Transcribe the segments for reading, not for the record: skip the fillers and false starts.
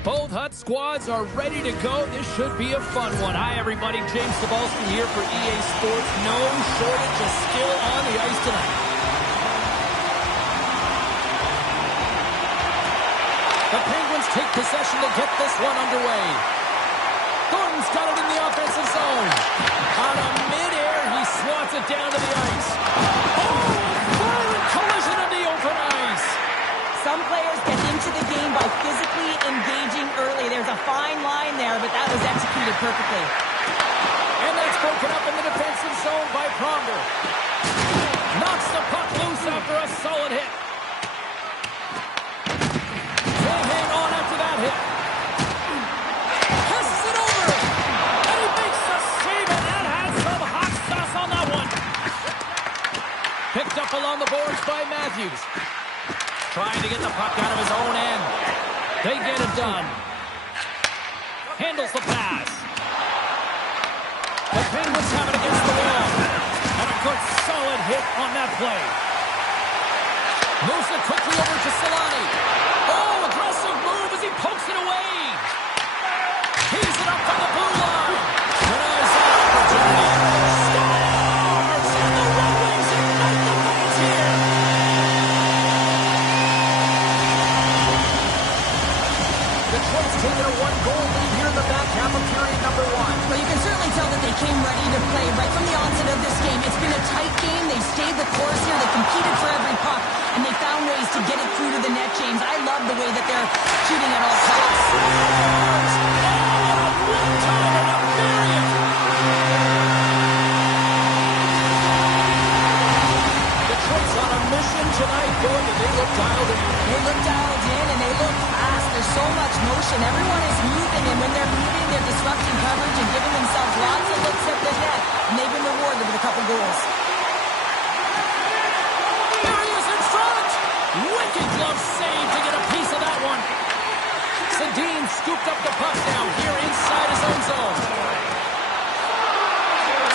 Both Hut squads are ready to go. This should be a fun one. Hi, everybody. James Cebulski here for EA Sports. No shortage of skill on the ice tonight. The Penguins take possession to get this one underway. Thornton's got it in the offensive zone. On a midair, he swats it down to the ice. Oh, violent collision of the open ice. Some players get into the game by physically engaging early. There's a fine line there, but that was executed perfectly. And that's broken up in the defensive zone by Pronger. Knocks the puck loose after a solid hit. They hang on after that hit. Passes it over. And he makes the save, and that had some hot sauce on that one. Picked up along the boards by Matthews. Trying to get the puck out of his own end. They get it done. Handles the pass. The Penguins have it against the wall. And a good solid hit on that play. Moves it quickly over to Solani. Oh, aggressive move as he pokes it away. Tees it up from the blue line. Denies that opportunity. Scores! And the Red Wings ignite the fans here. Detroit's taken a one-goal lead here in the back half of period number one. Well, you can certainly tell that they came ready to play right from the onset of this game. It's been a tight game. They stayed the course here. They competed for every puck, and they found ways to get it through to the net, James. I love the way that they're shooting at all costs. One time and a period. Detroit's on a mission tonight, Gordon, and they look dialed in. They look dialed in, and they look fast. There's so much motion. Everyone is moving, and when they're moving, they're disrupting coverage and giving themselves lots of looks at the net, and they've been rewarded with a couple goals. There he is in front! Wicked glove save to get a piece of that one. Sedin scooped up the puck down here inside his own zone.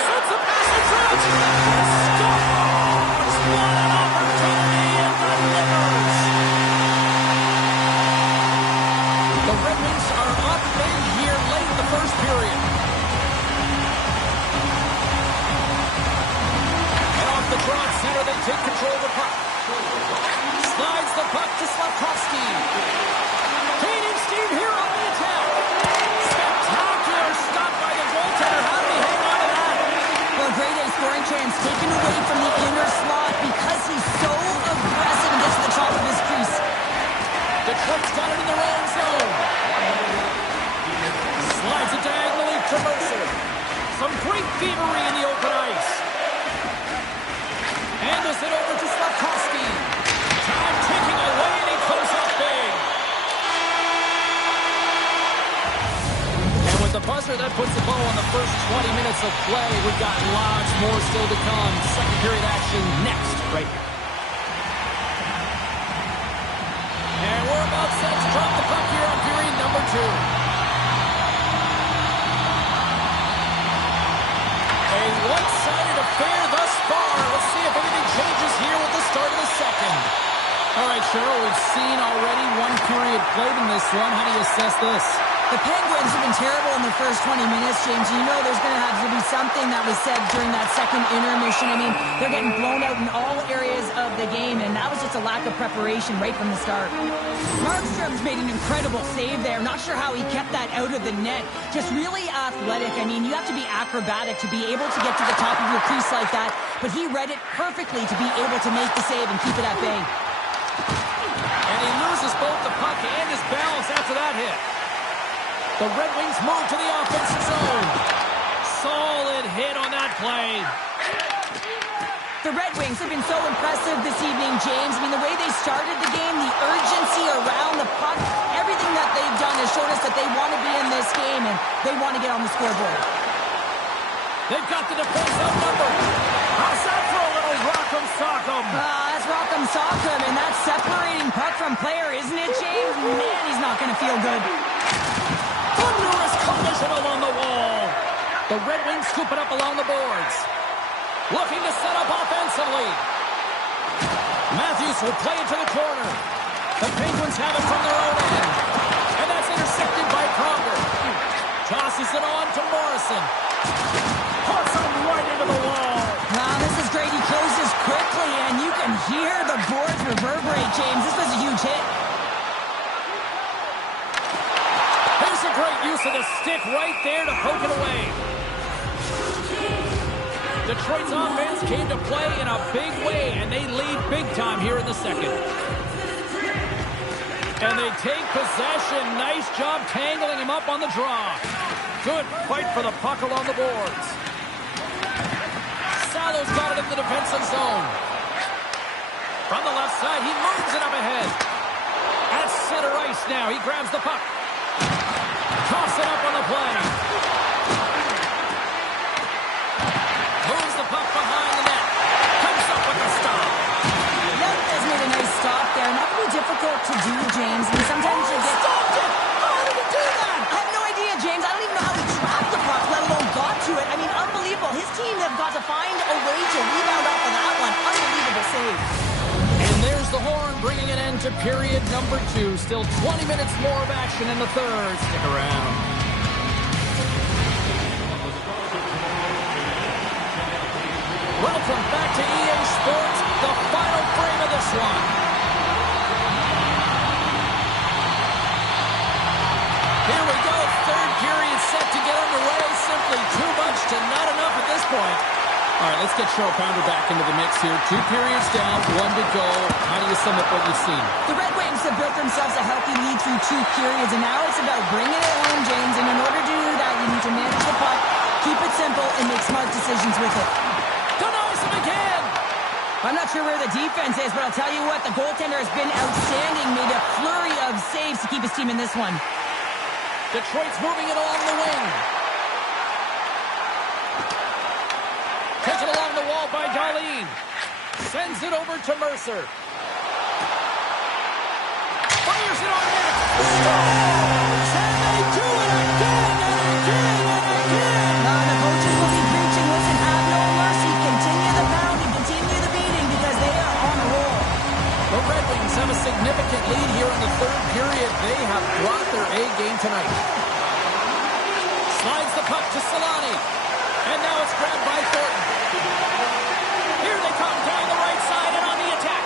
Sets a pass in front! Scores! What an opportunity and delivers! The Red Wings are up big here late in the first period. And off the draw center, they take control of the puck. Slides the puck to Slavkovsky. Gaining steam here on the attack. Spectacular stop by the goaltender. How did he hang on to that? Well, great A scoring chance taken away from the inner slot because he's so aggressive and gets to the top of his crease. Detroit's got it in their own zone. Slides it diagonally to Mercer. Some great thievery in the open ice. Handles it over to Slavkovsky. Time ticking away, and he goes up big. And with the buzzer, that puts a bow on the first 20 minutes of play. We've got lots more still to come. Second period action next, right here. And we're about set to drop the puck here on period number 2. A one-sided affair thus far. Let's see if anything changes here with the start of the second. All right, Cheryl, we've seen already one period played in this one. How do you assess this? The Penguins have been terrible in the first 20 minutes, James. You know there's going to have to be something that was said during that second intermission. I mean, they're getting blown out in all areas of the game, and that was just a lack of preparation right from the start. Markstrom's made an incredible save there. Not sure how he kept that out of the net. Just really athletic. I mean, you have to be acrobatic to be able to get to the top of your crease like that, but he read it perfectly to be able to make the save and keep it at bay. And he loses both the puck and his balance after that hit. The Red Wings move to the offensive zone. Solid hit on that play. The Red Wings have been so impressive this evening, James. I mean, the way they started the game, the urgency around the puck, everything that they've done has shown us that they want to be in this game and they want to get on the scoreboard. They've got the defense outnumbered. How's that for a little rock'em sock'em? That's rock'em sock'em, and that's separating puck from player, isn't it, James? Man, he's not going to feel good. Thunderous collision along the wall. The Red Wings scoop it up along the boards. Looking to set up offensively. Matthews will play it to the corner. The Penguins have it from their own end. And that's intercepted Passes it on to Morrison. Puts him right into the wall. Wow, this is great. He closes quickly, and you can hear the boards reverberate, James. This was a huge hit. There's a great use of the stick right there to poke it away. Detroit's offense came to play in a big way, and they lead big time here in the second. And they take possession. Nice job tangling him up on the draw. Good fight for the puck along the boards. Salo's got it in the defensive zone. From the left side, he moves it up ahead. At center ice now, he grabs the puck. Toss it up on the play. Moves the puck behind the net. Comes up with a stop. Young has made a nice stop there. Not really difficult to do, James. I mean, sometimes you get... Stopped it! How did he do that? I have no idea, James. I don't even know how he trapped the puck, let alone got to it. I mean, unbelievable. His team have got to find a way to rebound off of that one. Unbelievable save. And there's the horn, bringing an end to period number 2. Still 20 minutes more of action in the third. Stick around. Welcome back to EA Sports, the final frame of this one. Here we go, third period set to get underway. Simply too much to not enough at this point. All right, let's get Cheryl Pounder back into the mix here. 2 periods down, 1 to go. How do you sum up what you've seen? The Red Wings have built themselves a healthy lead through 2 periods, and now it's about bringing it home, James. And in order to do that, you need to manage the puck, keep it simple, and make smart decisions with it. Denies him again! I'm not sure where the defense is, but I'll tell you what, the goaltender has been outstanding, made a flurry of saves to keep his team in this one. Detroit's moving it along the wing. Taken along the wall by Darlene. Sends it over to Mercer. Fires it on net. Scores! And they do it again and again and again. Now the coaches will be preaching, listen, have no mercy. Continue the pounding, continue the beating, because they are on a roll. The Red Wings have a significant lead here in the third period. They have brought their A game tonight. Slides the puck to Solani. And now it's grabbed by Thornton. Here they come down the right side and on the attack.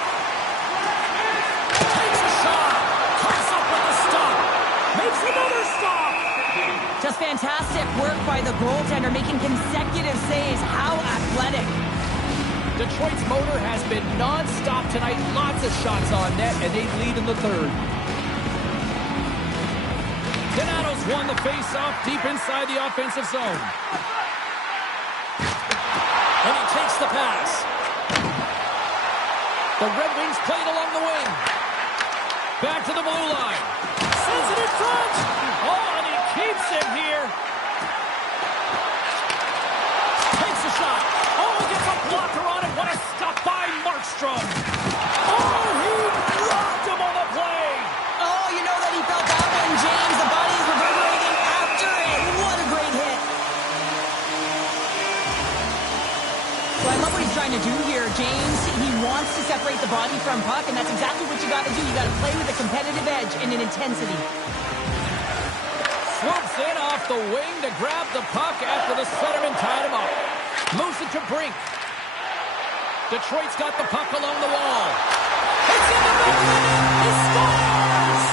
Takes a shot. Comes up with a stop. Makes another stop. Just fantastic work by the goaltender, making consecutive saves. How athletic. Detroit's motor has been non-stop tonight. Lots of shots on net, and they lead in the third. Donato's won the face-off deep inside the offensive zone. And he takes the pass. The Red Wings played along the wing. Back to the blue line. Sends it in front. Oh, and he keeps it here. Takes a shot. Oh, gets a blocker on it. What a stop by Markstrom. Oh, he blocked him on the play. Oh, you know that he felt that one, James. The body is reverberating after it. What a great hit. So I love what he's trying to do here, James. He wants to separate the body from puck, and that's exactly what you got to do. You got to play with a competitive edge and an intensity. Swoops in off the wing to grab the puck after the centerman tied him up. Moves it to Brink. Detroit's got the puck along the wall. It's in the middle of the net. He scores!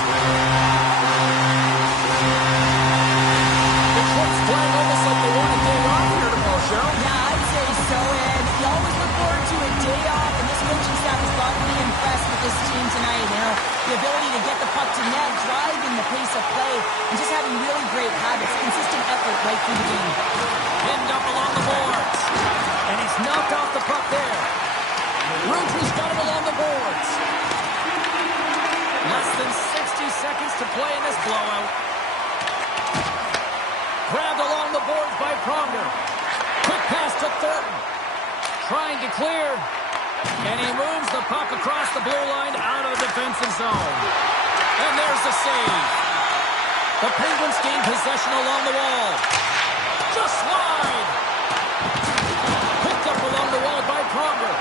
Detroit's playing almost like they want a day off here tomorrow, Cheryl. Yeah, I'd say so, and you always look forward to a day off, and this coaching staff has got to be impressed with this team tonight. You know, the ability to get the puck to net, driving the pace of play, and just having really great habits, consistent effort right through the game. Pinned up along the boards. And he's knocked off the puck there. Ruther's got it along the boards. Less than 60 seconds to play in this blowout. Grabbed along the boards by Pronger. Quick pass to Thornton. Trying to clear. And he moves the puck across the blue line out of the defensive zone. And there's the save. The Penguins gain possession along the wall. Just wide. Picked up along the wall by Pronger.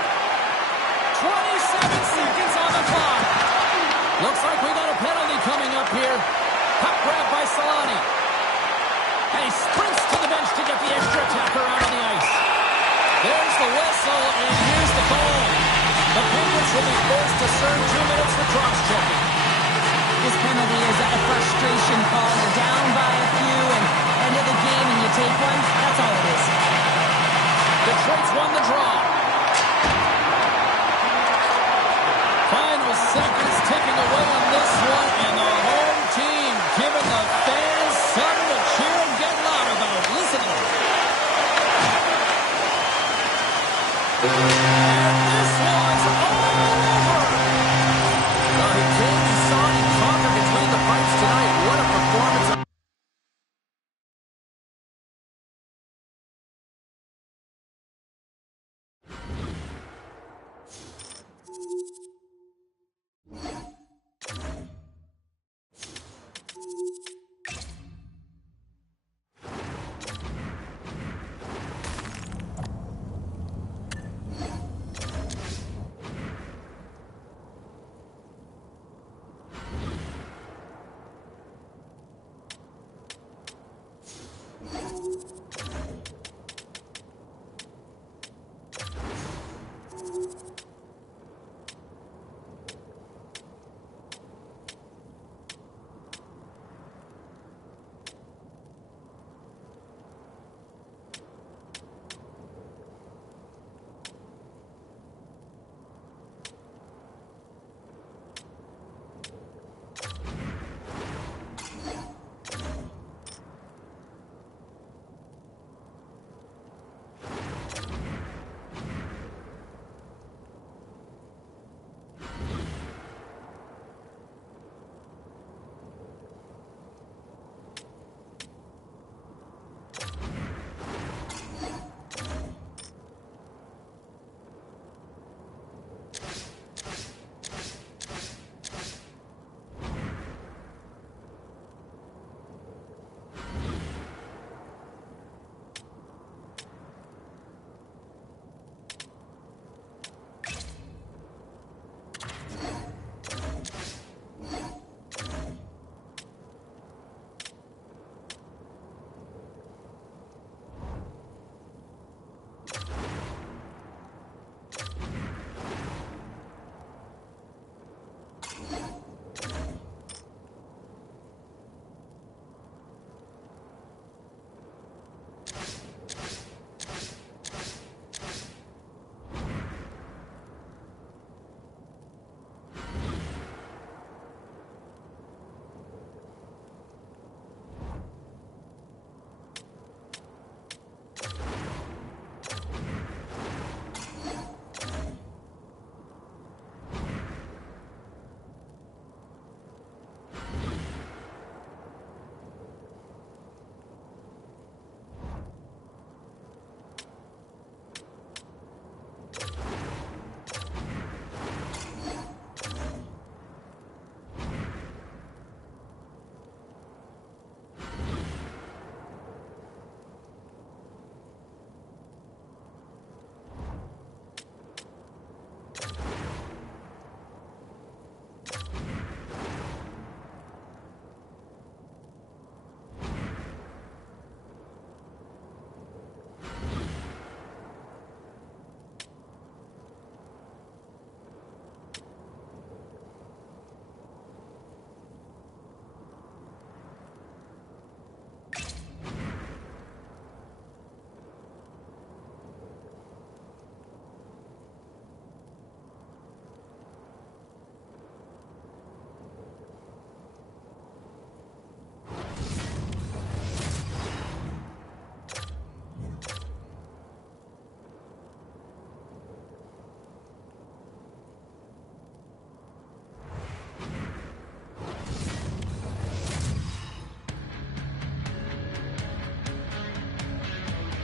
27 seconds on the clock. Looks like we got a penalty coming up here. Puck grabbed by Solani. And he sprints to the bench to get the extra attacker out on the ice. There's the whistle, and here's the call. The Penguins will be forced to serve 2 minutes for cross-checking. This penalty is a frustration call. You're down by a few, and end of the game, and you take one. That's all it is. Detroit's won the draw. Final seconds ticking away on this one, and the home team giving the fans something to cheer and get loud about. Listen to this. And this one's over. He came, he saw, he conquered between the pipes tonight. What a performance.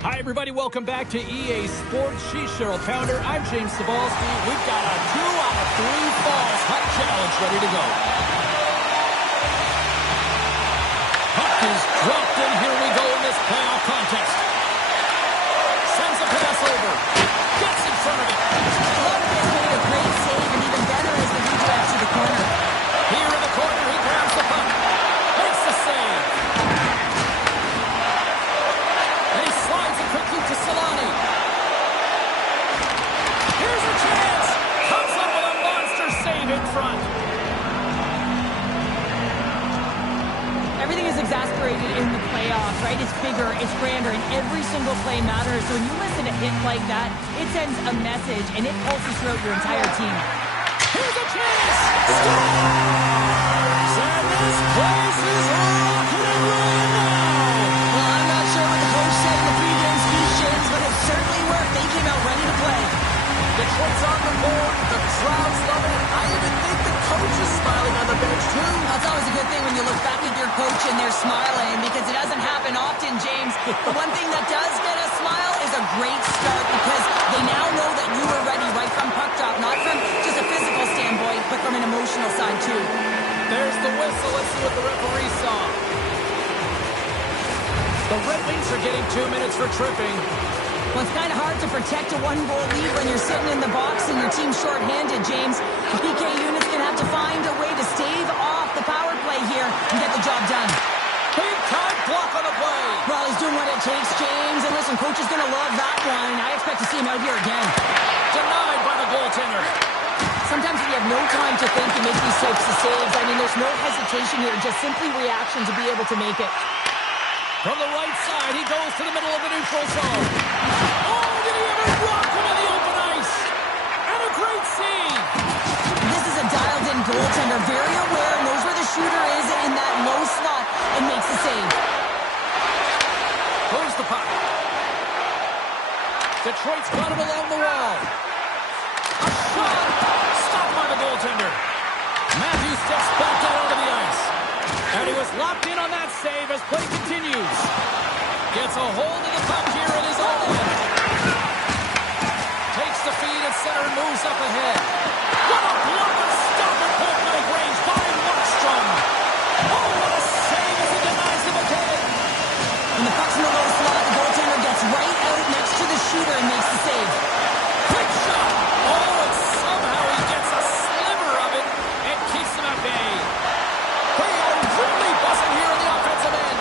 Hi, everybody. Welcome back to EA Sports. She's Cheryl Pounder. I'm James Cebulski. We've got a 2 out of 3 falls hot challenge ready to go. Puck is dropped, and here we go in this playoff contest. Sends a pass over. Gets in front of it. Lundgren made a great save, and even better as the redirect to the corner. Here in the corner, he grabs the puck. Makes the save. celebrated in the playoffs, right? It's bigger, it's grander, and every single play matters. So when you listen to hits like that, it sends a message, and it pulses throughout your entire team. Here's a chance! Scores! And this place is rocking and rolling now! Well, I'm not sure what the coach said in the pregame speech, James, but it certainly worked. They came out ready to play. Detroit's on the board. The crowd's loving it. I even think the coach is smiling on the bench, too. That's always a good thing when you look back at your coach and they're smiling, because it doesn't happen often, James. The one thing that does get a smile is a great start, because they now know that you were ready right from puck drop, not from just a physical standpoint, but from an emotional side, too. There's the whistle. Let's see what the referee saw. The Red Wings are getting 2 minutes for tripping. Well, it's kind of hard to protect a one-goal lead when you're sitting in the box and your team's short-handed, James. The PK unit's going to have to find a way to stave off the power play here and get the job done. Big-time block on the play. Well, he's doing what it takes, James. And listen, coach is going to love that one. I expect to see him out here again. Denied by the goaltender. Sometimes when you have no time to think, you make these types of saves. I mean, there's no hesitation here, just simply reaction to be able to make it. From the right side, he goes to the middle of the neutral zone. Oh, did he ever rock him in the open ice? And a great save. This is a dialed-in goaltender, very aware, knows where the shooter is in that low slot, and makes the save. Moves the puck. Detroit's got him along the wall. A shot. Stopped by the goaltender. Matthews steps back out onto the ice. And he was locked in on that save as play continues. Gets a hold of the puck here in his own end. Takes the feed at center and moves up ahead. What a block and stop at point-blank range by Markstrom. Oh, what a save as he denies him again. When the puck's in the low slot, the goaltender gets right out next to the shooter and makes the save. Quick shot. Oh, and somehow he gets a sliver of it and keeps him at bay. They are really buzzing here in the offensive end.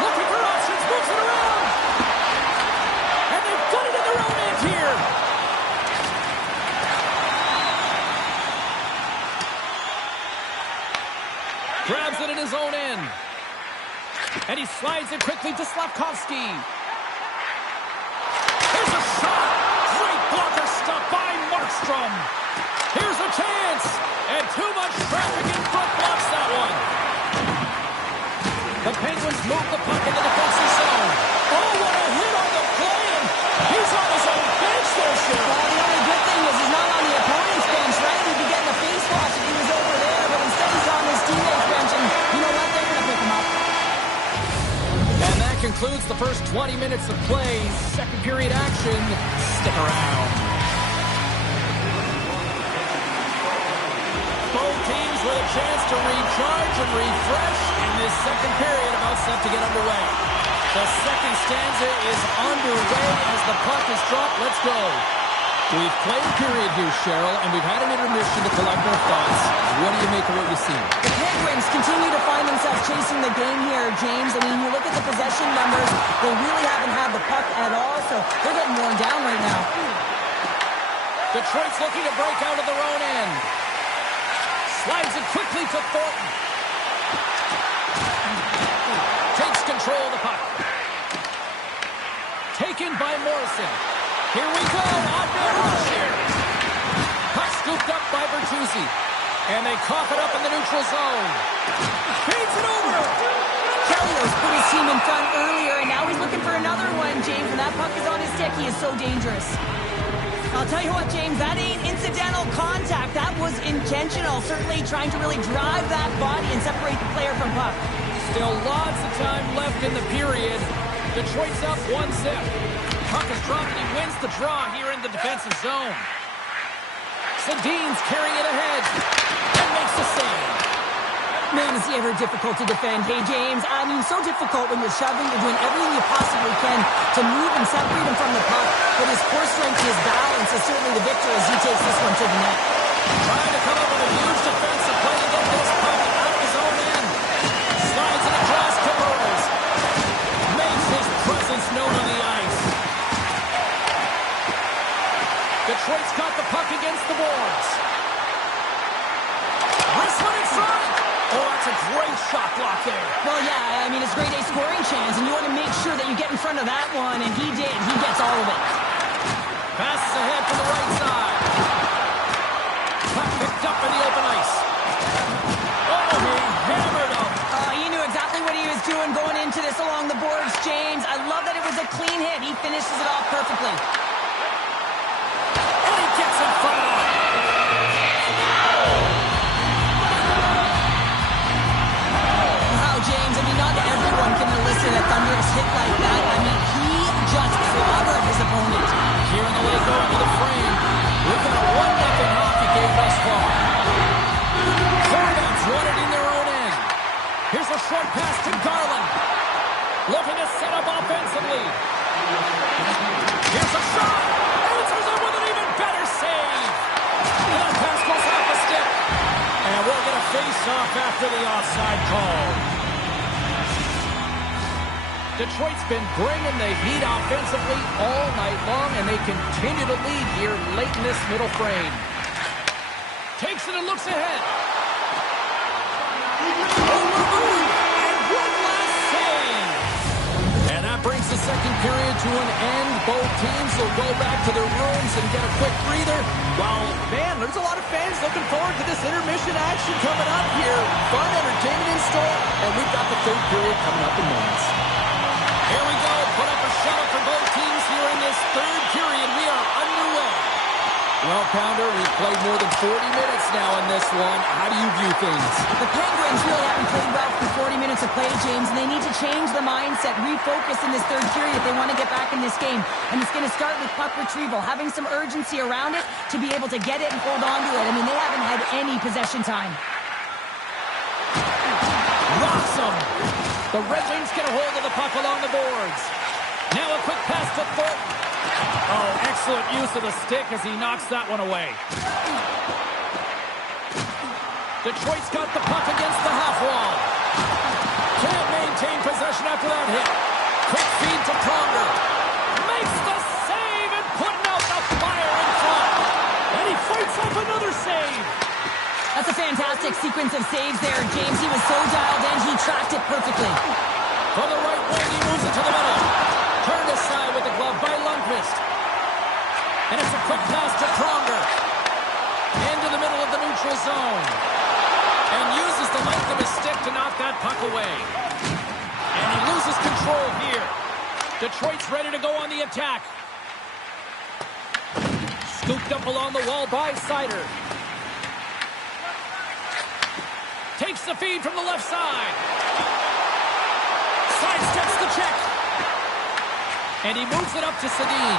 Looking for options, moves it around. And they've got it in their own end here. Grabs it in his own end. And he slides it quickly to Slavkovsky. Here's a shot. Great blocker stop by Markstrom. Here's a chance. And too much traffic in front blocks that one. The Penguins move the puck in the defensive zone. Oh, what a hit on the play. And he's on his own bench there, Sheriff. Well, the only good thing is he's not on the opponent's bench, right? He'd be getting a face wash if he was over there, but instead he's on his teammate's bench, and you know what? They're going to pick him up. And that concludes the first 20 minutes of play. Second period action. Stick around. Both teams with a chance to recharge and refresh, and this second period about set to get underway. The second stanza is underway as the puck is dropped. Let's go. We've played a period here, Cheryl, and we've had an intermission to collect our thoughts. What do you make of what you see? The Penguins continue to find themselves chasing the game here, James. I mean, you look at the possession numbers, they really haven't had the puck at all, so they're getting worn down right now. Detroit's looking to break out of their own end. Slides it quickly to Thornton. Takes control of the puck. Taken by Morrison. Here we go. On their rush here. Puck scooped up by Bertuzzi. And they cough it up in the neutral zone. Feeds it over. Kelly's put his team in front earlier, and now he's looking for another one, James. When that puck is on his stick, he is so dangerous. I'll tell you what, James, that ain't incidental contact. That was intentional. Certainly trying to really drive that body and separate the player from puck. Still lots of time left in the period. Detroit's up 1-0. Puck is dropped and he wins the draw here in the defensive zone. Sedin's carrying it ahead and makes the save. Man, is he ever difficult to defend. Hey, James, I mean, so difficult when you're shoving. You're doing everything you possibly can to move and separate him from the puck. But his core strength and his balance is certainly the victor as he takes this one to the net. Trying to come up with a huge defensive play to get this puck out of his own end. Slides it across to Burrows. Makes his presence known on the ice. Detroit's got the puck against the boards. Wrist one in front. Oh, that's a great shot block there. Well, yeah, I mean, it's grade A scoring chance, and you want to make sure that you get in front of that one, and he did. He gets all of it. Passes ahead to the right side. Puck picked up in the open ice. Oh, he hammered him. He knew exactly what he was doing going into this along the boards, James. I love that it was a clean hit. He finishes it off perfectly. And he gets in front of it. Wow, James, I mean, not everyone can elicit a thunderous hit like that. I mean, he just clobbered his opponent. Here in the late going to the frame. We've got a 1-0 hockey game thus far. Hornets won it in their own end. Here's a short pass to Garland. Looking to set up offensively. Here's a shot. Answers it with an even better save. And that pass goes off the stick. And we'll get a face-off after the offside call. Detroit's been bringing the heat offensively all night long, and they continue to lead here late in this middle frame. Takes it and looks ahead. Overruled, and one last save. And that brings the second period to an end. Both teams will go back to their rooms and get a quick breather. While, man, there's a lot of fans looking forward to this intermission action coming up here. Fun entertainment in store, and we've got the third period coming up in moments. Here we go. Put up a shot for both teams here in this third period. We are underway. Well, Pounder, we've played more than 40 minutes now in this one. How do you view things? The Penguins really haven't played well for 40 minutes of play, James, and they need to change the mindset, refocus in this third period if they want to get back in this game. And it's going to start with puck retrieval, having some urgency around it to be able to get it and hold on to it. I mean, they haven't had any possession time. Rocks him. The Red Wings get a hold of the puck along the boards. Now a quick pass to Thornton. Oh, excellent use of the stick as he knocks that one away. Detroit's got the puck against the half wall. Can't maintain possession after that hit. Quick feed to Pronger. Makes the save and putting out the fire in front. And he fights off another save. That's a fantastic sequence of saves there, James. He was so dialed in, he tracked it perfectly. From the right wing, he moves it to the middle. Turned aside with the glove by Lundqvist. And it's a quick pass to Pronger. Into the middle of the neutral zone. And uses the length of his stick to knock that puck away. And he loses control here. Detroit's ready to go on the attack. Scooped up along the wall by Seider. Takes the feed from the left side. Sidesteps the check. And he moves it up to Sedin.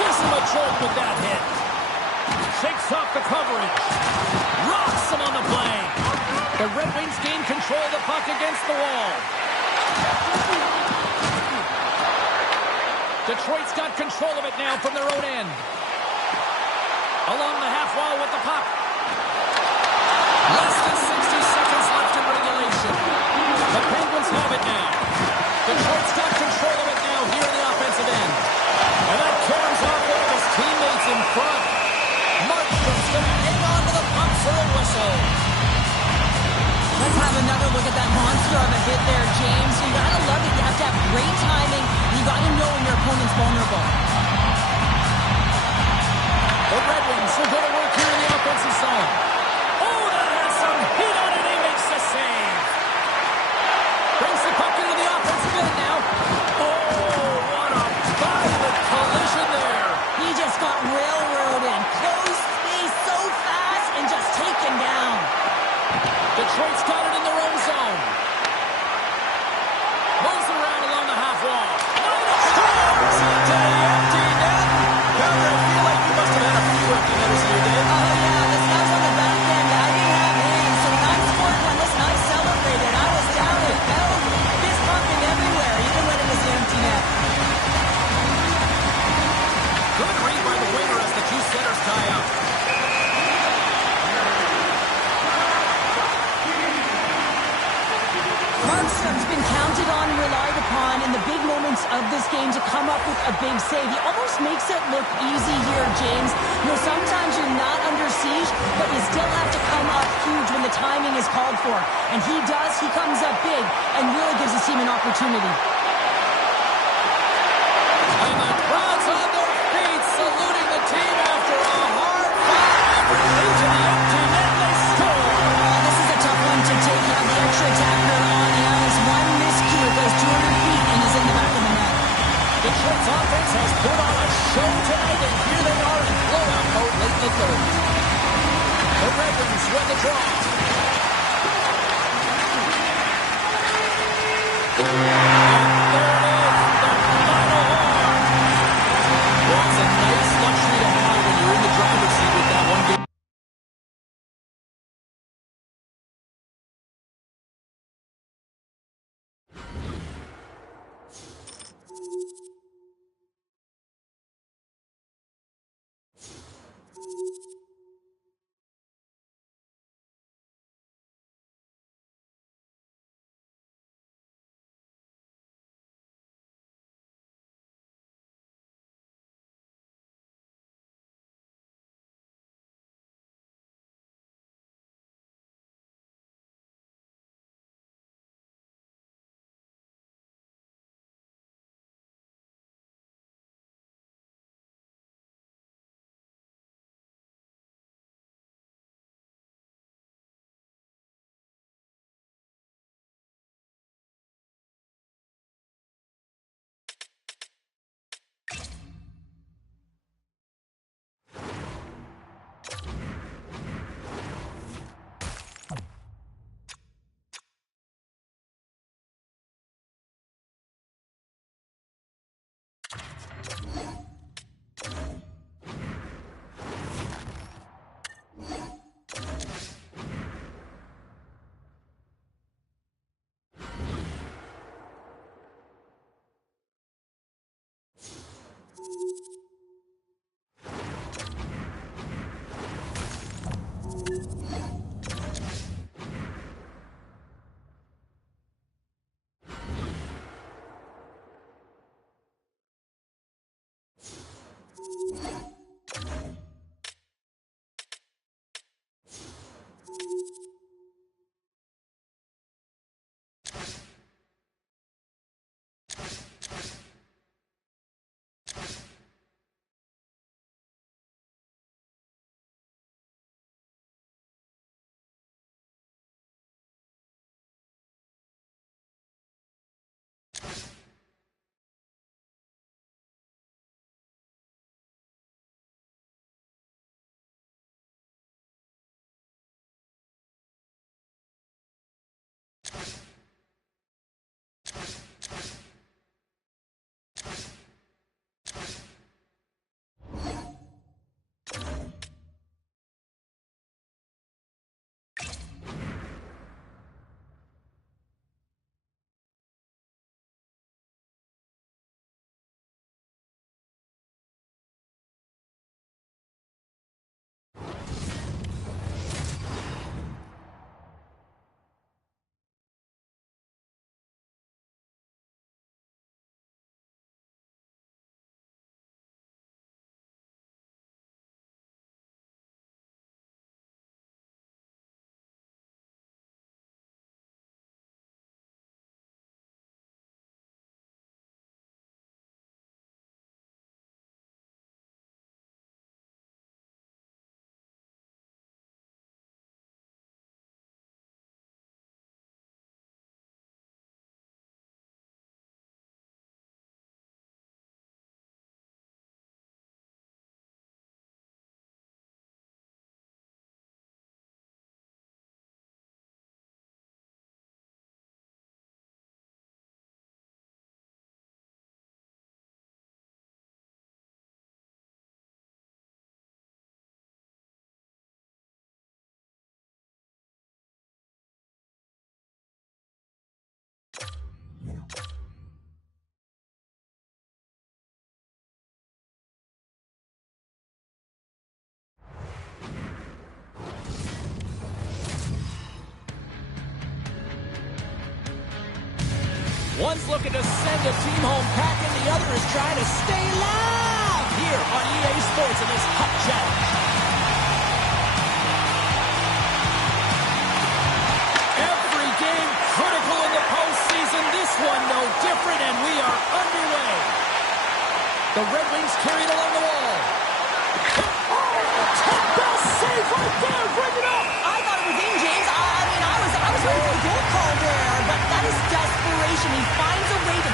Gives him a jolt with that hit. Shakes off the coverage. Rocks him on the play. The Red Wings gain control of the puck against the wall. Detroit's got control of it now from their own end. Along the half wall with the puck. Less than 60 seconds left in regulation. The Penguins have it now. Detroit's got control of it now here in the offensive end. And that carries off one of his teammates in front. Markstrom's going to hang on to the puck for a whistle. Let's have another look at that monster of a hit there, James. You gotta love it. You have to have great timing. You gotta know when your opponent's vulnerable. The Red Wings will go to work here in the offensive zone. Oh, that has some heat on it. He makes the save. Brings the puck into the offensive end now. Oh, what a violent collision there. He just got railroaded. Close space so fast and just taken down. Detroit's got it in their own zone. Moves around along the half wall. Scores into the empty net. Pounder, I feel like you must have had a few empty netters in your day. Oh, yeah, the snaps on the back end. I didn't have hands, so when I scored one, listen, I celebrated. I was down and fell, fist pumping everywhere, even when it was an empty net. Good read by the winger as the two centers tie up. Markstrom's been counted on and relied upon in the big moments of this game to come up with a big save. He almost makes it look easy here, James. You know, sometimes you're not under siege, but you still have to come up huge when the timing is called for. And he does. He comes up big and really gives his team an opportunity. And the crowd's on their feet, saluting the team after a hard-fought effort into the empty net. They score. This is a tough one to take. You have the extra attacker on the ice. One miscue goes 200 feet and is in the back of the net. Detroit's offense has put on a show tonight, and here they are in blowout mode late in the third. The Red Wings win the draw. It's a nice luxury to have when you're in the driver's seat with that one game. One's looking to send a team home packing, the other is trying to stay alive here on EA Sports in this Cup Challenge.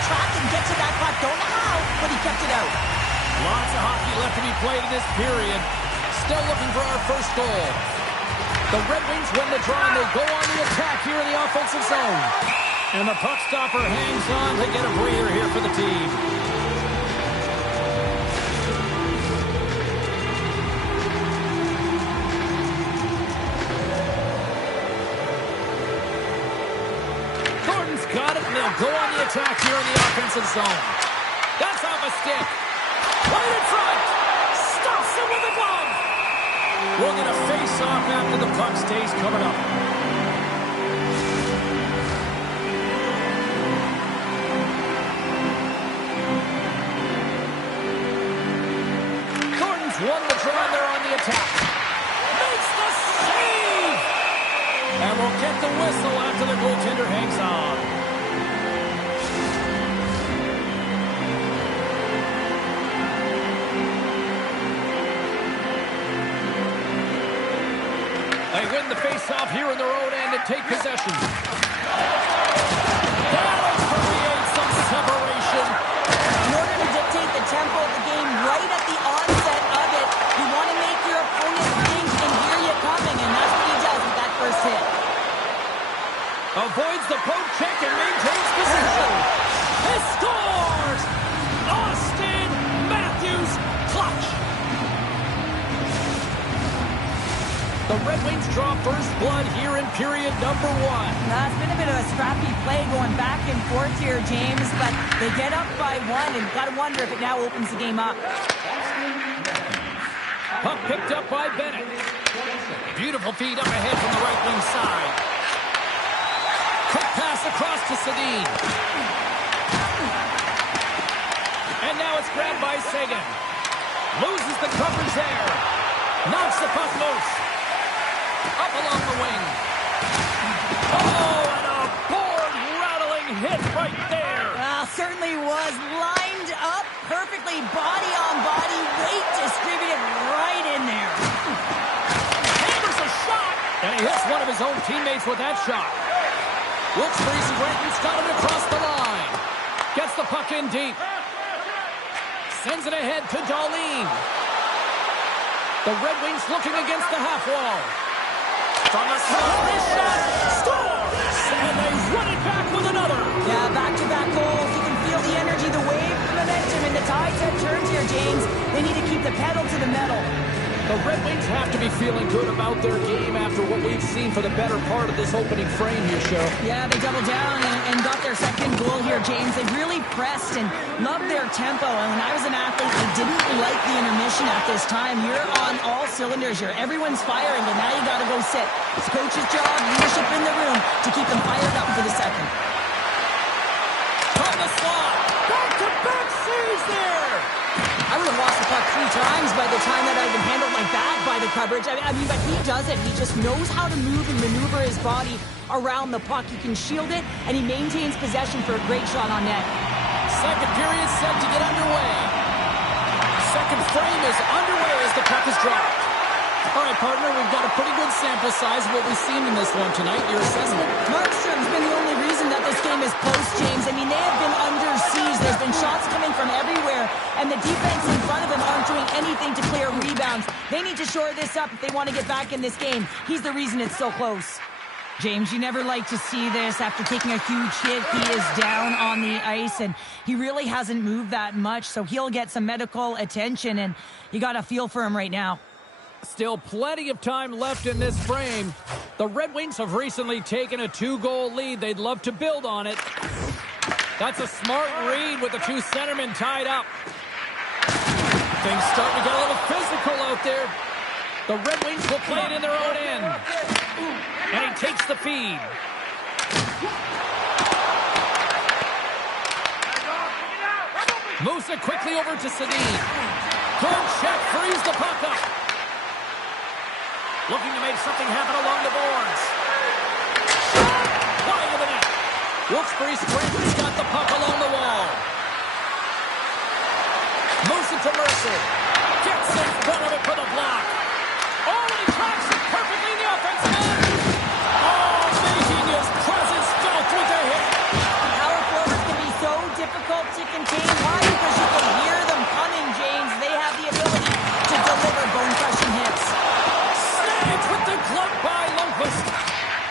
track and get to that puck. Don't know how, but he kept it out. Lots of hockey left to be played in this period. Still looking for our first goal. The Red Wings win the draw, and they go on the attack here in the offensive zone. And the puck stopper hangs on to get a breather here for the team. Gordon's got it, and they'll go on the attack here in the offensive zone. That's off a stick. Right in front. Stops it with a glove. We'll get a face-off after the puck stays coming up. Gordon's won the draw, and they're on the attack. Makes the save! And we'll get the whistle after the goaltender hangs on. They win the face-off here in their own end and take possession. That'll create some separation. In order to dictate the tempo of the game right at the onset of it, you want to make your opponent think and hear you coming, and that's what he does with that first hit. Avoids the poke check and maintains possession. He scores! Austin Matthews clutch. The Red Wings draw first blood here in period number 1. It's been a bit of a scrappy play going back and forth here, James, but they get up by 1, and got to wonder if it now opens the game up. Puck picked up by Bennett. Beautiful feed up ahead from the right wing side. Quick pass across to Sedin. And now it's grabbed by Sagan. Loses the coverage there. Knocks the puck loose. Up along the wing. Oh, and a board-rattling hit right there. Certainly was lined up perfectly, body on body, weight distributed right in there. Hammers a shot, and he hits one of his own teammates with that shot. Wilkes-Barre's Granton's got him across the line. Gets the puck in deep. Sends it ahead to Darlene. The Red Wings looking against the half wall. From the slot, this shot scores! And they run it back with another. Yeah, back-to-back goals. You can feel the energy, the wave, the momentum, and the tides have turned here, James. They need to keep the pedal to the metal. The Red Wings have to be feeling good about their game after what we've seen for the better part of this opening frame here, Show. Yeah, they doubled down and got their second goal here, James. They really pressed and loved their tempo. And when I was an athlete, I didn't like the intermission at this time. You're on all cylinders here. Everyone's firing, but now you got to go sit. It's coach's job, leadership in the room to keep them fired up for the second. From the slot. Back-to-back saves there. I would have lost the puck 3 times by the time that I've been handled like that by the coverage. I mean, but he does it. He just knows how to move and maneuver his body around the puck. He can shield it, and he maintains possession for a great shot on net. Second period set to get underway. Second frame is underway as the puck is dropped. All right, partner, we've got a pretty good sample size of what we've seen in this one tonight. Your assessment? Markstrom's been the only reason that this game is close, James. I mean, they have been under siege. There's been shots coming from everywhere, and the defense in front of them aren't doing anything to clear rebounds. They need to shore this up if they want to get back in this game. He's the reason it's so close. James, you never like to see this. After taking a huge hit, he is down on the ice, and he really hasn't moved that much, so he'll get some medical attention, and you got to feel for him right now. Still plenty of time left in this frame. The Red Wings have recently taken a 2-goal lead. They'd love to build on it. That's a smart read with the 2 centermen tied up. Things starting to get a little physical out there. The Red Wings will play it in their own end. And he takes the feed. Moves it quickly over to Sedin. Good check, frees the puck up. Looking to make something happen along the boards. Wide of the net. Wilkes-Barre's Granton's got the puck along the wall. Moves it to Mercer. Gets in front of it for the block. Oh, and he tracks it perfectly in the offensive end. Oh, making his presence felt with a hit. Power forwards can be so difficult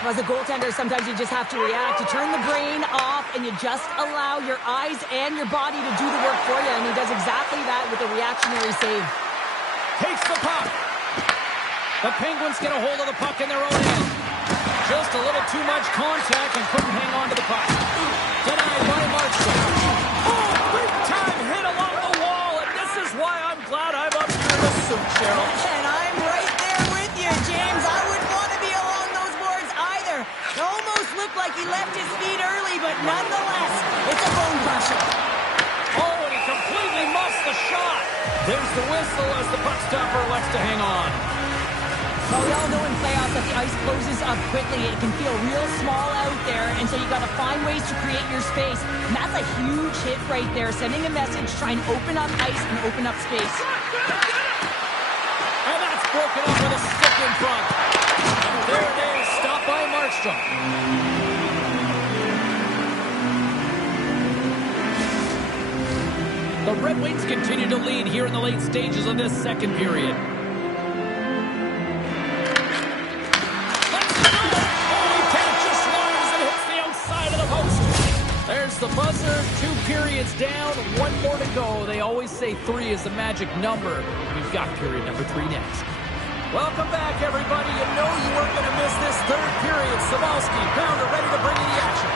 As a goaltender, sometimes you just have to react. You turn the brain off, and you just allow your eyes and your body to do the work for you, and he does exactly that with a reactionary save. Takes the puck. The Penguins get a hold of the puck in their own end. Just a little too much contact and couldn't hang on to the puck. Denied by Markstrom. Oh, big-time hit along the wall, and this is why I'm glad I'm up here in the suit, Cheryl. And I'm right there with you, James. I wouldn't want to be along those boards either. It almost looked like he left his feet early, but nonetheless, it's a bone crusher. Oh, and he completely muffs the shot. There's the whistle as the puck stopper elects to hang on. Well, we all know in playoffs that the ice closes up quickly. It can feel real small out there, and so you got to find ways to create your space. And that's a huge hit right there, sending a message, trying to open up ice and open up space. And that's broken up with a stick in front. There it is, stopped by Markstrom. The Red Wings continue to lead here in the late stages of this second period. There's the buzzer, 2 periods down, 1 more to go. They always say 3 is the magic number. We've got period number 3 next. Welcome back, everybody. You know you weren't going to miss this third period. Sabalski, Pounder, ready to bring you the action.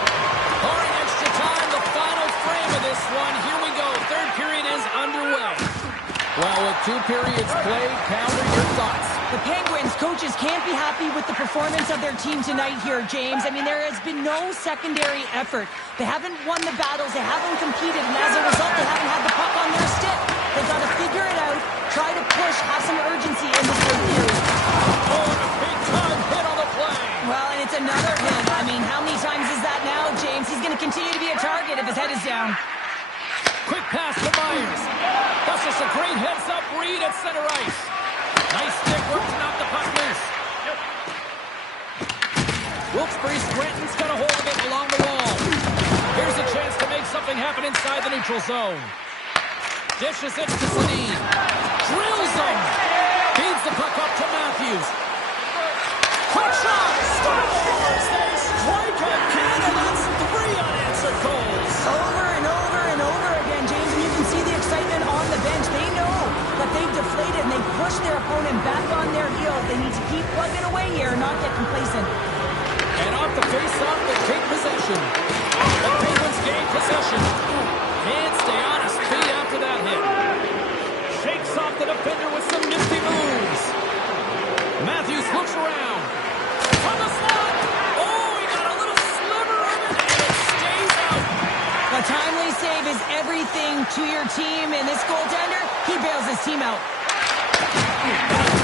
Barring extra time, the final frame of this one. Here we go. Third period is underway. Well, with 2 periods played, Pounder, your thoughts? The Penguins coaches can't be happy with the performance of their team tonight here, James. I mean, there has been no secondary effort. They haven't won the battles. They haven't competed. And as a result, they haven't had the puck on their stick. They've got to figure it out, try to push, have some urgency in this third period. Oh, and a big-time hit on the play. Well, and it's another hit. I mean, how many times is that now, James? He's going to continue to be a target if his head is down. Quick pass to Myers. That's just a great heads-up read at center ice. Nice stick work to knock the puck loose. Wilkes-Barre Scranton's got a hold of it along the wall. Here's a chance to make something happen inside the neutral zone. Dishes it to Sedin. Drills him. Feeds the puck up to Matthews. Quick shot. Scores. They strike again, and that's 3 unanswered goals. Over and over and over again, James, and you can see the excitement on the bench. They know that they've deflated and they've pushed their opponent back on their heels. They need to keep plugging away here and not get complacent. And off the face-off, they take possession. The Penguins gain possession. Can't stay on his feet after that hit. Shakes off the defender with some nifty moves. Matthews looks around. From the slot. Oh, he got a little sliver of it, and it stays out. A timely save is everything to your team, and this goaltender, he bails his team out.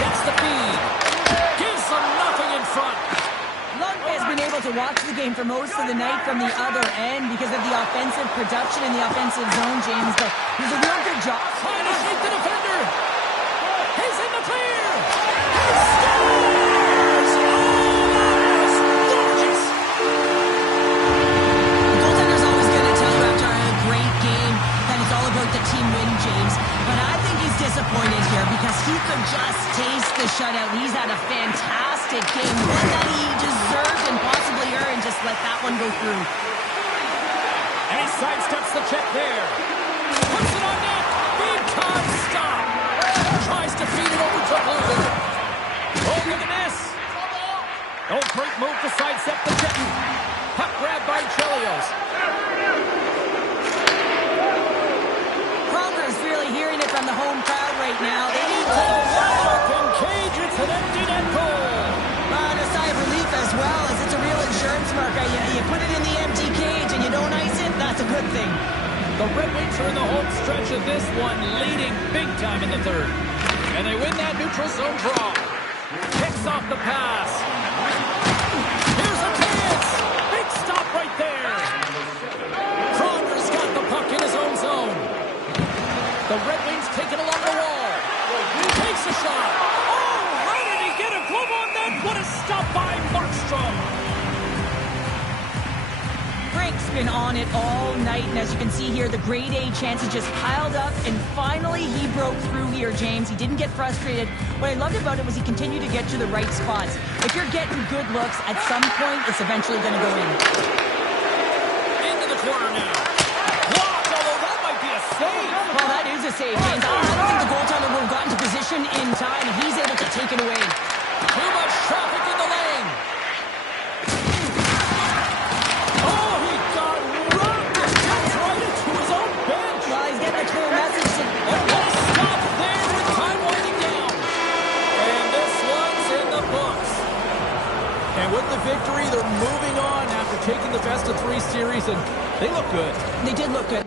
Gets the feed. Gives them nothing in front. Lund has been able to watch the game for most of the night from the other end because of the offensive production in the offensive zone, James, but he's a real good job. Trying to shake the defender. He's in the clear. He scores! Oh, that is gorgeous. The goaltender's always going to tell you after a great game that it's all about the team win, James, but I think he's disappointed here because he could just taste the shutout. He's had a fantastic game, one that he deserved and possibly earned. Just let that one go through. And he sidesteps the check there. Puts it on net. Big time stop. Tries to feed it over to Logan. Over the miss. Oh, great move to sidestep the check. Puck grab by Chelios. Conger's really hearing it from the home crowd right now. They need to Wide open cage. It's an empty net goal. a sigh of relief as well, as it's a real insurance marker. You put it in the empty cage and you don't ice it, that's a good thing. The Red Wings are in the home stretch of this one, leading big time in the third. And they win that neutral zone draw. Kicks off the pass. Here's a chance. Big stop right there. Conger's got the puck in his own zone. The Red Wings take it along the wall. Takes a shot. Oh, how did he get a glove on that? What a stop by Markstrom. Great Frank's been on it all night, and as you can see here, the grade A chances just piled up, and finally he broke through here, James. He didn't get frustrated. What I loved about it was he continued to get to the right spots. If you're getting good looks, at some point, it's eventually going to go in. Into the corner now. Blocked, although that might be a save. Well, that is a save, James. I don't think the goaltender would have gotten to position in time, and he's able to take it away. Too much traffic in the lane. Oh, he got rocked. This comes right into his own bench. Well, he's getting a clear message to... Oh, stop there with time winding down. And this one's in the books. And with the victory, they're moving on after taking the best-of-3 series, and they look good. They did look good.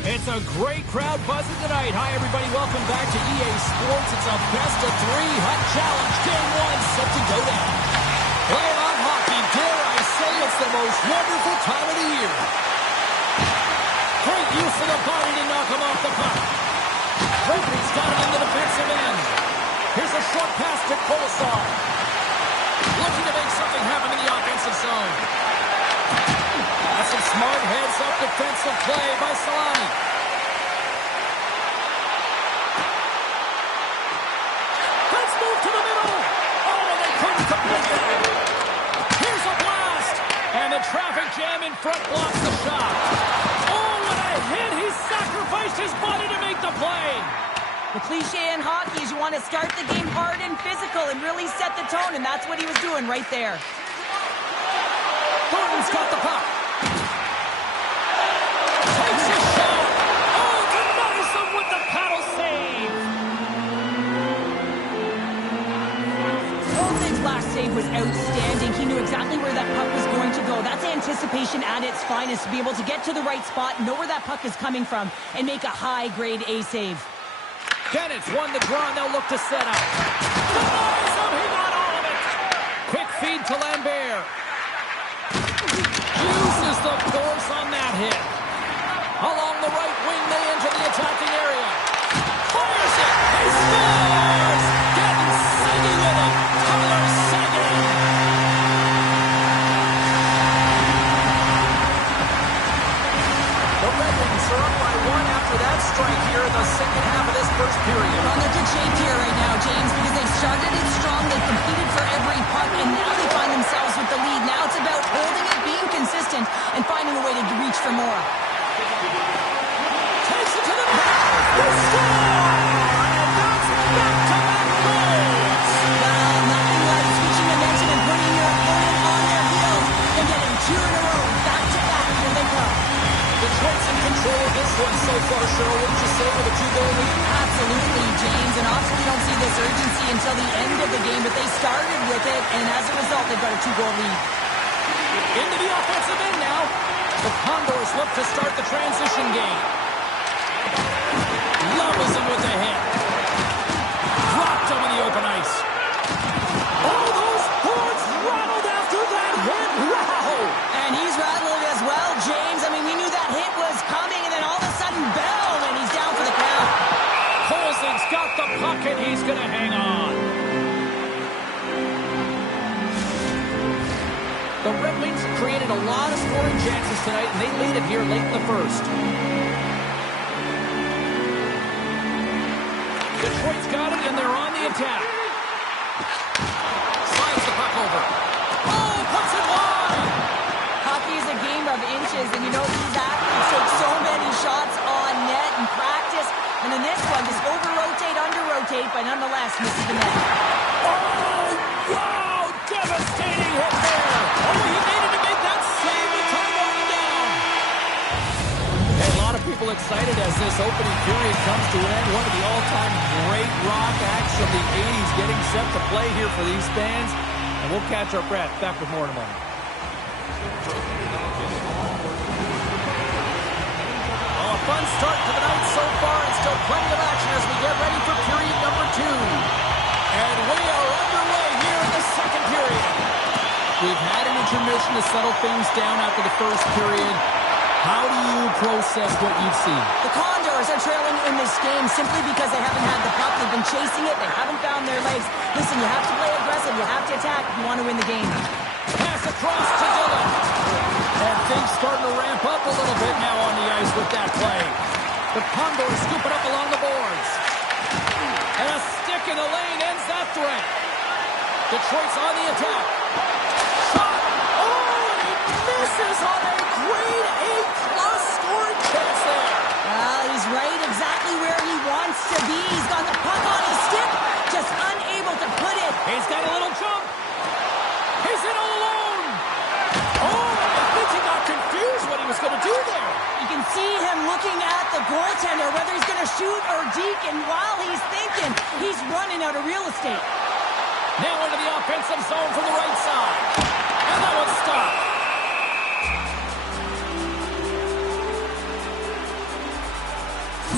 It's a great crowd buzzing tonight. Hi, everybody. Welcome back to EA Sports. It's a best-of-3 hut challenge. Game 1 set to go down. Playoff hockey, dare I say, it's the most wonderful time of the year. Great use of the body to knock him off the puck. Franklin's got him in the defensive end. Here's a short pass to Colasar. Looking to make something happen in the offensive zone. That's some smart heads-up defensive play by Solani. Let's move to the middle. Oh, and they couldn't complete that. Here's a blast. And the traffic jam in front blocks the shot. Oh, what a hit. He sacrificed his body to make the play. The cliche in hockey is you want to start the game hard and physical and really set the tone, and that's what he was doing right there. Thornton's got the puck. Takes a shot. Oh, denies him with the paddle save. Thornton's last save was outstanding. He knew exactly where that puck was going to go. That's anticipation at its finest, to be able to get to the right spot, know where that puck is coming from, and make a high-grade A save. Bennett's won the draw, and they'll look to set up. Denies him. He got all of it. Quick feed to Lambert. Uses the force on that hit. Along the right wing, they enter the attacking area. Fires it. He scores! Getting Siggy with it. Tyler Seguin. The Red Wings are up by 1 after that strike here in the second half of this first period. Well, they're good shape here right now, James, because they've started it strong. They've competed for every puck, and now they find themselves with the lead. Now it's about holding it, being consistent, and finding a way to reach for more. Takes it to the net. They score! And that's back-to-back goals. Well, nothing like switching momentum and putting your opponent on their heels and getting 2 in a row, back-to-back. Here they come. Detroit's Cheryl, wouldn't you say, with a 2-goal lead? Absolutely, James. And often we don't see this urgency until the end of the game, but they started with it, and as a result, they've got a 2-goal lead. Into the offensive end now. The Condors look to start the transition game. Levels him with the hit. Dropped him in the open ice. Oh, those boards rattled after that hit. Wow! And he's rattled as well, James. I mean, we knew that hit was coming, and then all of a sudden, bell, and he's down for the count. Colson's got the puck, and he's going to hang on. The Red Wings created a lot of scoring chances tonight, and they lead it here late in the first. Detroit's got it, and they're on the attack. Slides the puck over. Oh, puts it wide! Hockey is a game of inches, and you know these athletes take so many shots on net in practice, and in this one, just over-rotate, under-rotate, but nonetheless misses the net. Oh, wow! Devastating hit there! Oh, he needed to make that save to tie one down! Hey, a lot of people excited as this opening period comes to an end. One of the all-time great rock acts of the 80s getting set to play here for these fans. And we'll catch our breath. Back with more in a moment. Oh, a fun start to the night so far, and still plenty of action as we get ready for period number 2. And we are underway here in the second period. We've had an intermission to settle things down after the first period. How do you process what you've seen? The Condors are trailing in this game simply because they haven't had the puck. They've been chasing it. They haven't found their legs. Listen, you have to play aggressive. You have to attack if you want to win the game. Pass across to Dillon. And things starting to ramp up a little bit now on the ice with that play. The Condors scoop it up along the boards. And a stick in the lane ends that threat. Detroit's on the attack. Shot! Oh, and he misses on a grade A-plus scoring chance there. Well, he's right exactly where he wants to be. He's got the puck on his stick, just unable to put it. He's got a little jump. He's in all alone. Oh, I think he got confused what he was going to do there. You can see him looking at the goaltender, whether he's going to shoot or deke, and while he's thinking, he's running out of real estate. Now into the offensive zone from the right side. And that one's stopped.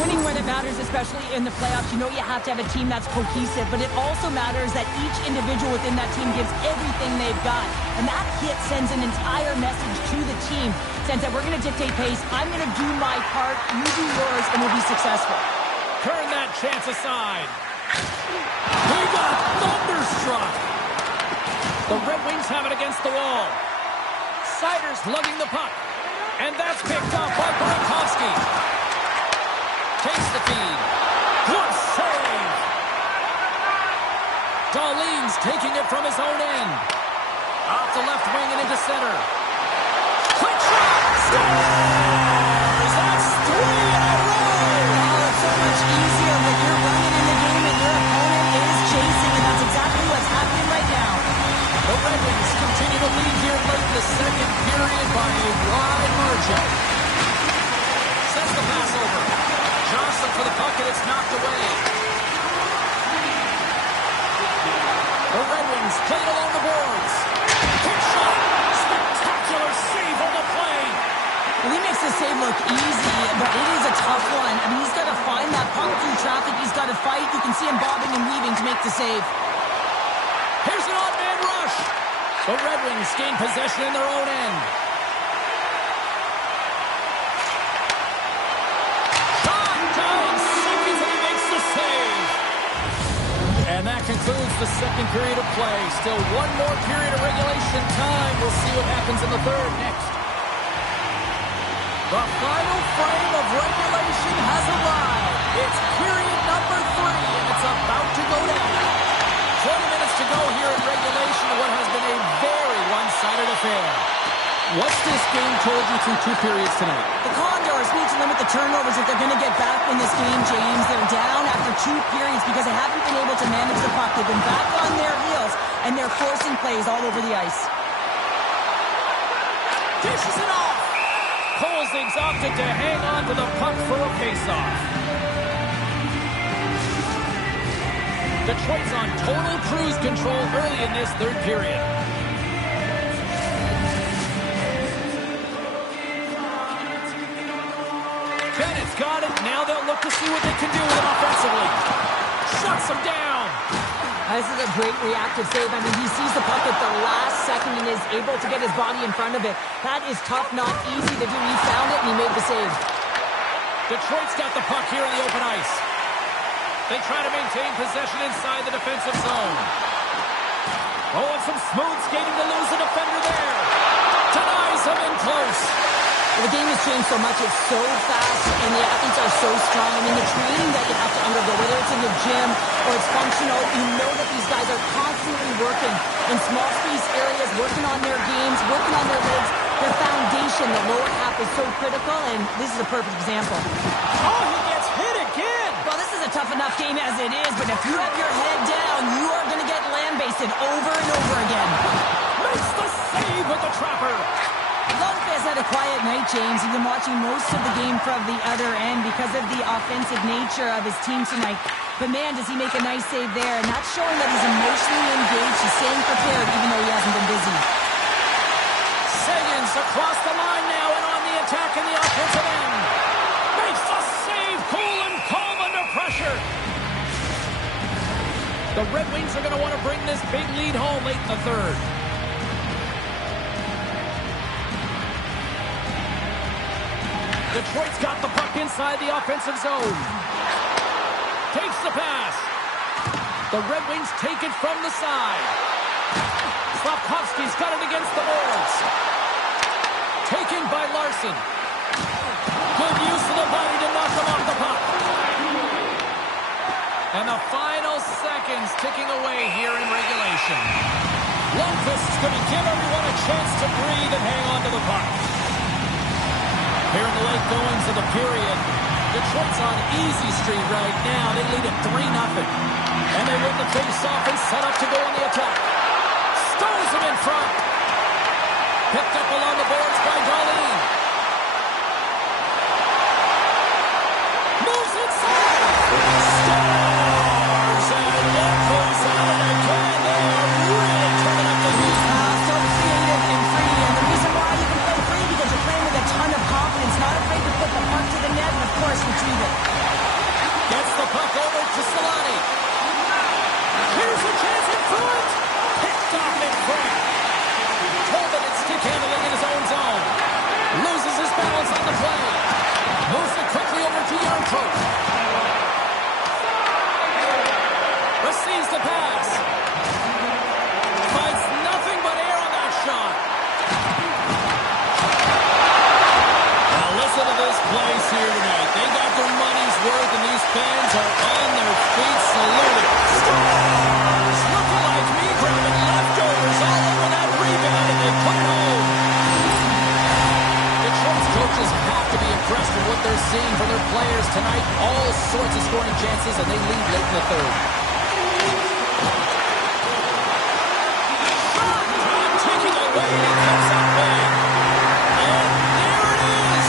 Winning when it matters, especially in the playoffs, you know you have to have a team that's cohesive, but it also matters that each individual within that team gives everything they've got. And that hit sends an entire message to the team, saying that we're going to dictate pace, I'm going to do my part, you do yours, and we'll be successful. Turn that chance aside. He got thunderstruck. The Red Wings have it against the wall. Sider's lugging the puck. And that's picked up by Burakovsky. Takes the feed. Good save. Dahlin's taking it from his own end. Off the left wing and into center. Quick shot. Scores! That's 3 in a row. Oh, it's so much easier when you're running in the game and your opponent is chasing, and that's exactly what's happening right now. The Red Wings continue to lead here late in the second period by a wide margin. Sends the pass over. Johnson for the puck, and it's knocked away. The Red Wings played along the boards. Quick shot. Spectacular save on the play. Well, he makes the save look easy, but it is a tough one. I mean, he's got to find that puck through traffic. He's got to fight. You can see him bobbing and weaving to make the save. Here's an odd man rush. The Red Wings gain possession in their own end. And that concludes the second period of play. Still one more period of regulation time. We'll see what happens in the third next. The final frame of regulation has arrived. It's period number 3, and it's about to go down. 20 minutes to go here in regulation of what has been a very one-sided affair. What's this game told you through 2 periods tonight? The Condors need to limit the turnovers if they're going to get back in this game, James. They're down after 2 periods because they haven't been able to manage the puck. They've been back on their heels, and they're forcing plays all over the ice. Dishes it off. Kolzig's opted to hang on to the puck for a faceoff. Detroit's on total cruise control early in this third period. Bennett's got it. Now they'll look to see what they can do with it offensively. Shuts him down. This is a great reactive save. I mean, he sees the puck at the last second and is able to get his body in front of it. That is tough, not easy to do. He found it and he made the save. Detroit's got the puck here in the open ice. They try to maintain possession inside the defensive zone. Oh, and some smooth skating to lose the defender there. Denies him in close. The game has changed so much. It's so fast, and the athletes are so strong. I mean, the training that you have to undergo, whether it's in the gym or it's functional, you know that these guys are constantly working in small space areas, working on their games, working on their legs. Their foundation, the lower half, is so critical, and this is a perfect example. Oh, he gets hit again. Well, this is a tough enough game as it is, but if you have your head down, you are going to get land-basted over and over again. Makes the save with the trapper. Lundqvist had a quiet night, James. He's been watching most of the game from the other end because of the offensive nature of his team tonight. But man, does he make a nice save there. And that's showing that he's emotionally engaged. He's staying prepared even though he hasn't been busy. Seguin's across the line now and on the attack in the offensive end. Makes the save. Cool and calm under pressure. The Red Wings are going to want to bring this big lead home late in the third. Detroit's got the puck inside the offensive zone. Takes the pass. The Red Wings take it from the side. Slafkovsky's got it against the boards. Taken by Larson. Good use of the body to knock him off the puck. And the final seconds ticking away here in regulation. Lundqvist is going to give everyone a chance to breathe and hang on to the puck. Here in the late goings of the period, Detroit's on easy street right now. They lead at 3-0. And they win the face-off and set up to go on the attack. Stows him in front. Picked up along the boards by Darlene. Moves inside. Stars and what goes on again. They are really turning up the heat. So creative and free. And the reason why you can play free because you're playing with a ton of confidence, not afraid to put the puck to the net and, of course, retrieve it. Gets the puck over to Solani. Here's a chance in front. Picked off in front. Tobin and stick handling in his own zone. Loses his balance on the play. Moves it quickly over to Yarncroke. Receives the pass. Finds nothing but air on that shot. Now listen to this place here tonight. They got their money's worth, and these fans are on their feet saluting. Stars! Looking like me, grabbing leftovers all over that rebound, and they put it home. Detroit's coaches have to be impressed with what they're seeing from their players tonight. All sorts of scoring chances, and they lead late in the third. Taking away, and he comes up big. And there it is.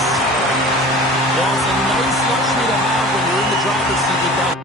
Well, it's a nice luxury to have when you're in the driver's seat with that.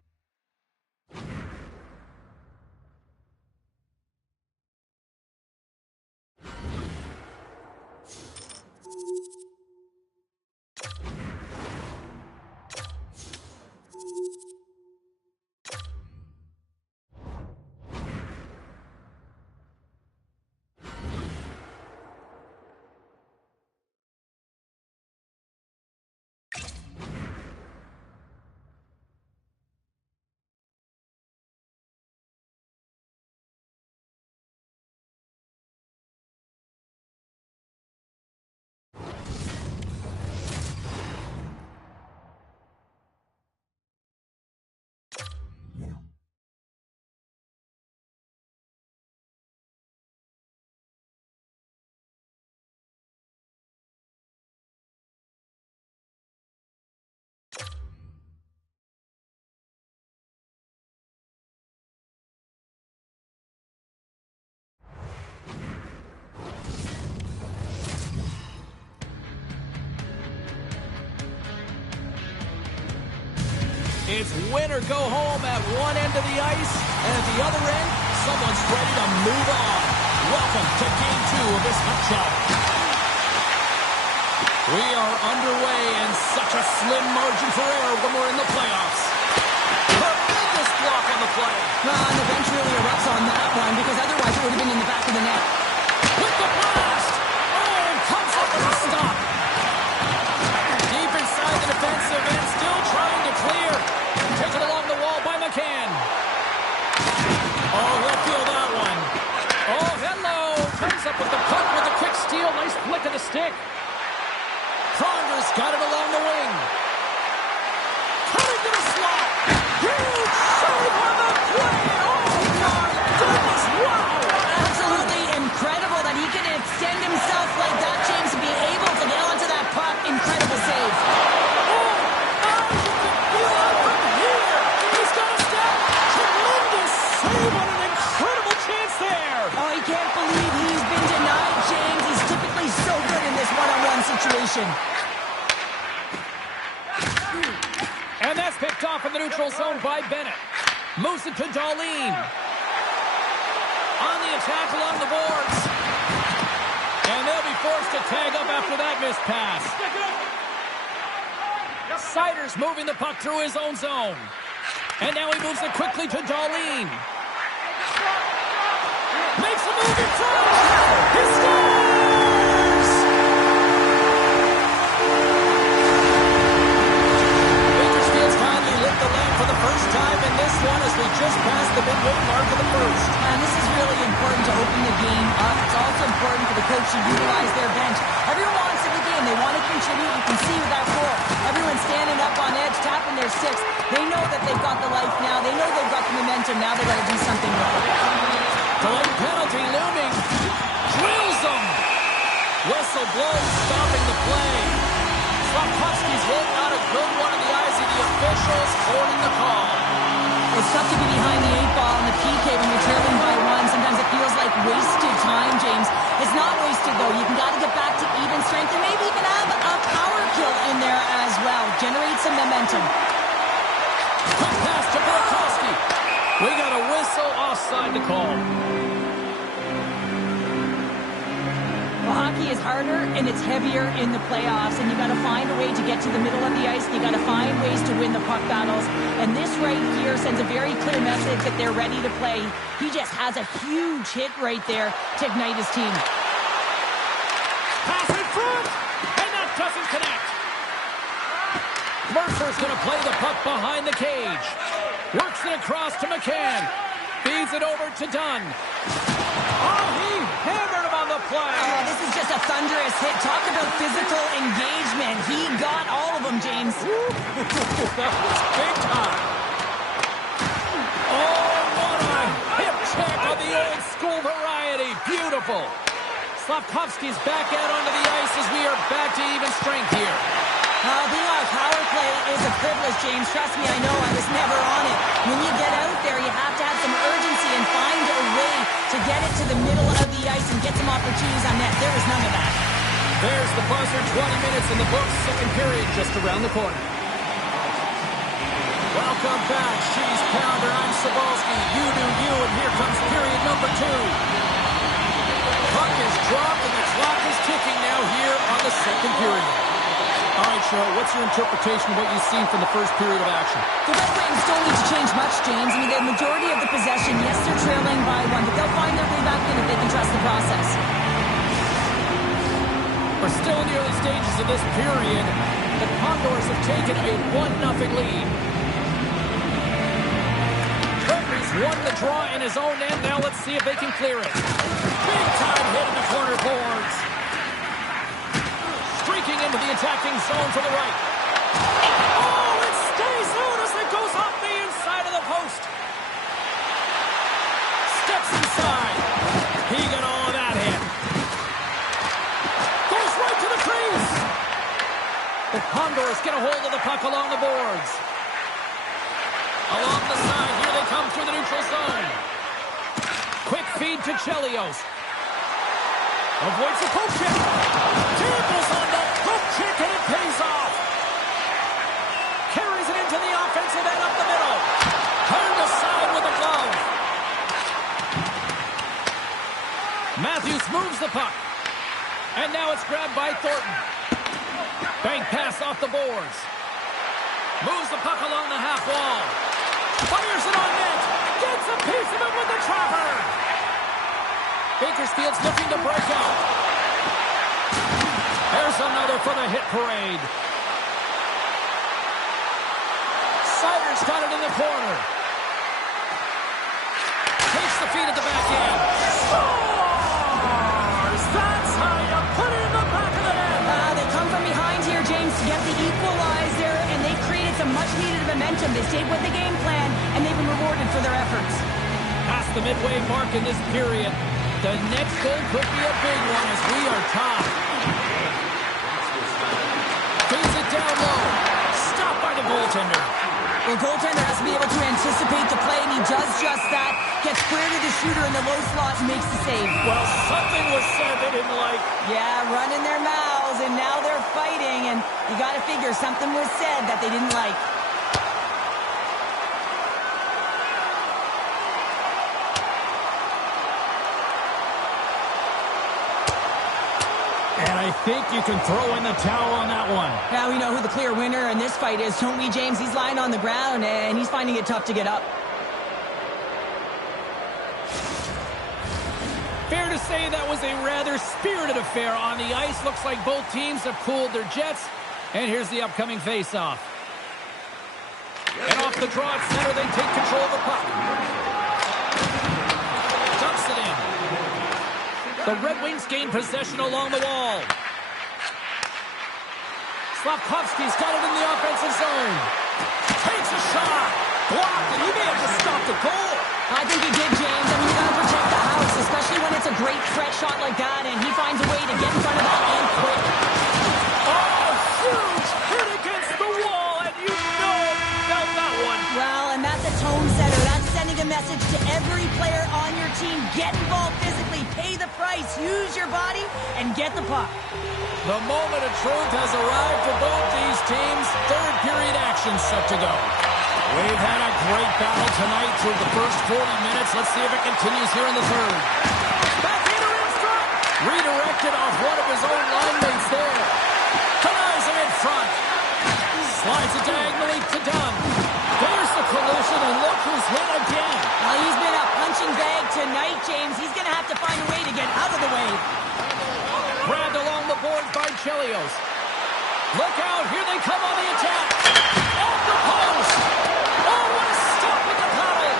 It's win or go home at one end of the ice, and at the other end, someone's ready to move on. Welcome to Game 2 of this hot shot. We are underway, and such a slim margin for error when we're in the playoffs. Tremendous block on the play. And the bench really erupts on that one, because otherwise it would have been in the back of the net. With the blast! Oh, comes up with a stop. Deep inside the defensive end, still trying to clear. Taken along the wall by McCann. Oh, he'll feel that one. Oh, hello. Comes up with the puck with a quick steal. Nice flick of the stick. Pronger's got it along the wing. Coming to the slot. Huge save on the play. Oh, my goodness. Wow. Absolutely incredible that he can extend himself like that, James, to be able to get onto that puck. Incredible save. Save on an incredible chance there. Oh, he can't believe he's been denied, James. He's typically so good in this one-on-one situation. And that's picked off in the neutral zone by Bennett. Moves it to Darlene. On the attack along the boards. And they'll be forced to tag up after that missed pass. Siders moving the puck through his own zone. And now he moves it quickly to Darlene. Makes a move in front. He scores! Bakersfield's kindly lit the lamp for the first time in this one as we just passed the midway mark of the first. And this is really important to open the game up. It's also important for the coach to utilize their bench. Everyone wants in the game. They want to contribute. You can see with that goal. Everyone's standing up on edge, tapping their sticks. They know that they've got the life now. They know they've got the momentum. Now they've got to do something with it. Delayed penalty looming. Drills them. Whistle blows, stopping the play. Slavkovsky's hit, not a good one in the eyes of the officials, holding the call. It's tough to be behind the 8-ball in the PK when you're trailing by one. Sometimes it feels like wasted time, James. It's not wasted, though. You got to get back to even strength and maybe even have a power kill in there as well. Generate some momentum. Quick pass to Burakovsky. We got a whistle offside to call. Well, hockey is harder and it's heavier in the playoffs, and you got to find a way to get to the middle of the ice. You got to find ways to win the puck battles, and this right here sends a very clear message that they're ready to play. He just has a huge hit right there to ignite his team. Pass in front, and that doesn't connect. Mercer's going to play the puck behind the cage. Works it across to McCann. Feeds it over to Dunn. Oh, he hammered him on the play. Oh, this is just a thunderous hit. Talk about physical engagement. He got all of them, James. That was big time. Oh, what a hip check on the old school variety. Beautiful. Slavkovsky's back out onto the ice as we are back to even strength here. Being on a power play is a privilege, James. Trust me, I know. I was never on it. When you get out there, you have to have some urgency and find a way to get it to the middle of the ice and get some opportunities on net. There is none of that. There's the buzzer. 20 minutes in the books. Second period just around the corner. Welcome back. She's Pounder. I'm Cebulski. You do you, and here comes period number 2. Puck is dropped, and the clock is ticking now here on the second period. All right, Cheryl, what's your interpretation of what you've seen from the first period of action? The Red Wings don't need to change much, James. I mean, the majority of the possession, yes, they're trailing by 1, but they'll find their way back in if they can trust the process. We're still in the early stages of this period. The Condors have taken a 1-0 lead. Kirby's won the draw in his own end. Now let's see if they can clear it. Big time hit in the corner boards. Streaking into the attacking zone to the right. Oh, it stays out as it goes off the inside of the post. Steps inside. He got all of that hit. Goes right to the crease. The Condors get a hold of the puck along the boards. Along the side, here they come through the neutral zone. Quick feed to Chelios. Avoids the poke check. Tables on the poke check, and it pays off. Carries it into the offensive end Matthews moves the puck. And now it's grabbed by Thornton. Bank pass off the boards. Moves the puck along the half wall. Fires it on net. Gets a piece of it with the trapper. Bakersfield's looking to break out. There's another for the hit parade. Sider's got it in the corner. Takes the feed at the back end. Scores! That's how you put it in the back of the net. They come from behind here, James, to get the equalizer, and they've created some much-needed momentum. They stayed with the game plan, and they've been rewarded for their efforts. Past the midway mark in this period, the next goal could be a big one as we are tied. Feeds it down low. Stopped by the goaltender. Well, goaltender has to be able to anticipate the play, and he does just that. Gets square to the shooter in the low slot and makes the save. Well, something was said they didn't like. Yeah, running their mouths, and now they're fighting, and you got to figure something was said that they didn't like. And I think you can throw in the towel on that one. Now we know who the clear winner in this fight is, don't we, James? He's lying on the ground, and he's finding it tough to get up. Fair to say that was a rather spirited affair on the ice. Looks like both teams have cooled their jets. And here's the upcoming face-off. And off the draw at center, they take control of the puck. Dumps it in. The Red Wings gain possession along the wall. Slafkovsky's got it in the offensive zone. Takes a shot. Blocked, and he may have just stopped the goal. I think he did, James. I mean, you got to protect the house, especially when it's a great threat shot like that, and he finds a way to get in front of that and quick. Oh, huge hit against the wall, and you know he felt that one. Well, and that's a tone setter. That's sending a message to every player on your team. Get involved physically, pay the price, use your body, and get the puck. The moment of truth has arrived for both these teams. Third period action set to go. We've had a great battle tonight through the first 40 minutes. Let's see if it continues here in the third. Backhander in front. Redirected off one of his own line mates there. Denies him in front. Slides it diagonally to Dunn. There's the collision, and look who's hit again. Well, he's been a punching bag tonight, James. He's going to have to find a way to get out of the way. Grabbed along the boards by Chelios. Look out, here they come on the attack. Off the post. Oh, what a stop with the paddle.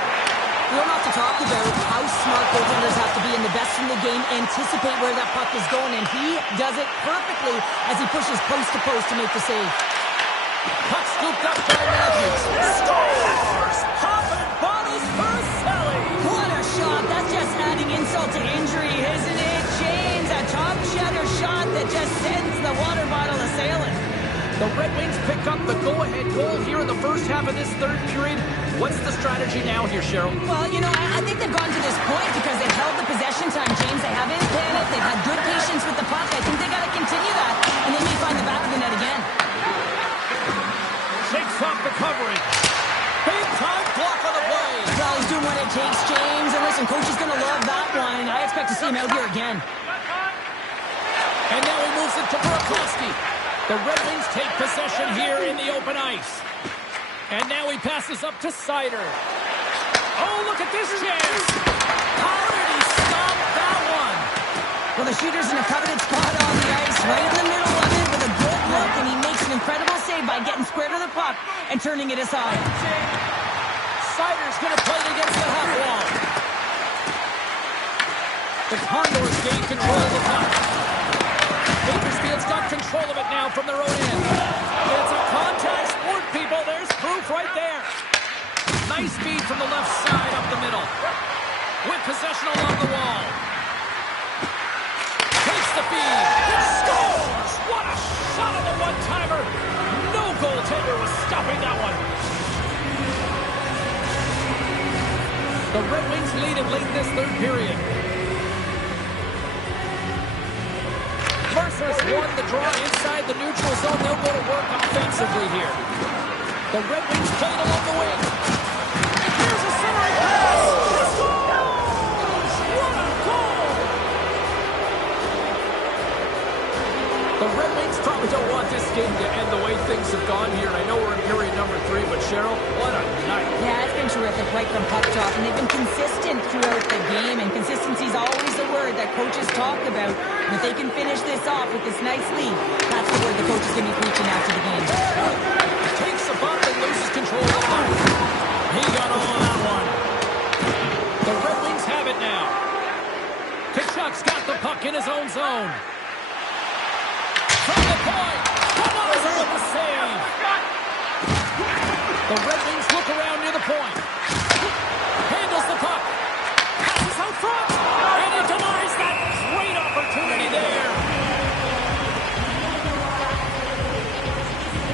We don't have to talk about how smart goaltenders have to be in the best in the game, anticipate where that puck is going, and he does it perfectly as he pushes post to post to make the save. Puck scooped up by Matthews. Scores! Popping bottles for Selly. What a shot. That's just adding insult to injury, isn't it, James? A top shatter shot that just sends the water bottle a-sailing. The Red Wings pick up the go-ahead goal here in the first half of this third period. What's the strategy now here, Cheryl? Well, you know, I think they've gotten to this point because they've held the possession time, James. They haven't panicked. They've had good patience with the puck. I think they got to continue that, and they may find the back of the net again. Shakes off the coverage. Big time block on the play. Well, he's doing what it takes, James. And listen, coach is going to love that one. I expect to see him out here again. And now he moves it to Burakovsky. The Red Wings take possession here in the open ice. And now he passes up to Sider. Oh, look at this chance. How did he stop that one? Well, the shooter's in a coveted spot on the ice, right in the middle of it with a good look, and he makes an incredible save by getting square to the puck and turning it aside. Sider's going to play it against the half wall. The Condors gain control of the puck. Bakersfield's got control of it now from their own end. It's a contact sport, people. There's proof right there. Nice feed from the left side up the middle. With possession along the wall. Takes the feed. Scores! What a shot on the one-timer. No goaltender was stopping that one. The Red Wings lead it late in this third period. Mercer's won the draw inside the neutral zone. They'll go to work offensively here. The Red Wings play it along the wing. Here's a centering pass. He scores! What a goal! The Red Wings probably don't want this game to end the way things have gone here. And I know we're in period number 3, but Cheryl, what a night. Yeah, it's been terrific right from puck drop, and they've been consistent throughout the game, and consistency is always the word that coaches talk about. And if they can finish this off with this nice lead, that's the word the coach is going to be preaching after the game. Takes a bump and loses control of the puck. He got all on that one. The Red Wings have it now. Kachuk's got the puck in his own zone. From the point, Copa with the save. The Red Wings look around near the point. Handles the puck. Passes out front. And he denies that great opportunity there.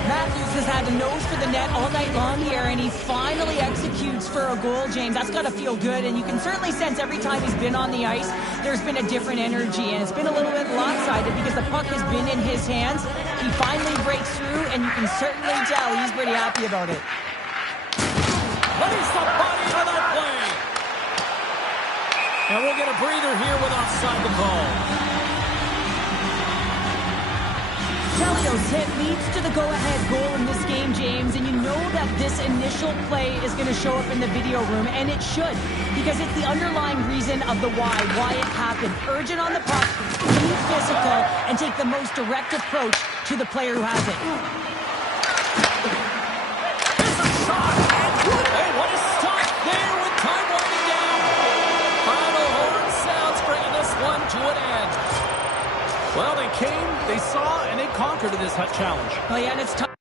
Matthews has had a nose for the net all night long here, and he finally executes for a goal, James. That's got to feel good, and you can certainly sense every time he's been on the ice, there's been a different energy, and it's been a little bit lopsided because the puck has been in his hands. He finally breaks through, and you can certainly tell he's pretty happy about it. Lays the body on that play. And we'll get a breather here with offside the call. Chelio's hit leads to the go-ahead goal in this game, James, and you know that this initial play is going to show up in the video room, and it should, because it's the underlying reason of the why it happened. Urgent on the puck, be physical, and take the most direct approach to the player who has it. There's a shot, and oh, what a stop there with time winding down. Final horn sounds, bringing this one to an end. Well, they came, they saw, and they conquered in this challenge. Oh, yeah, and it's tough.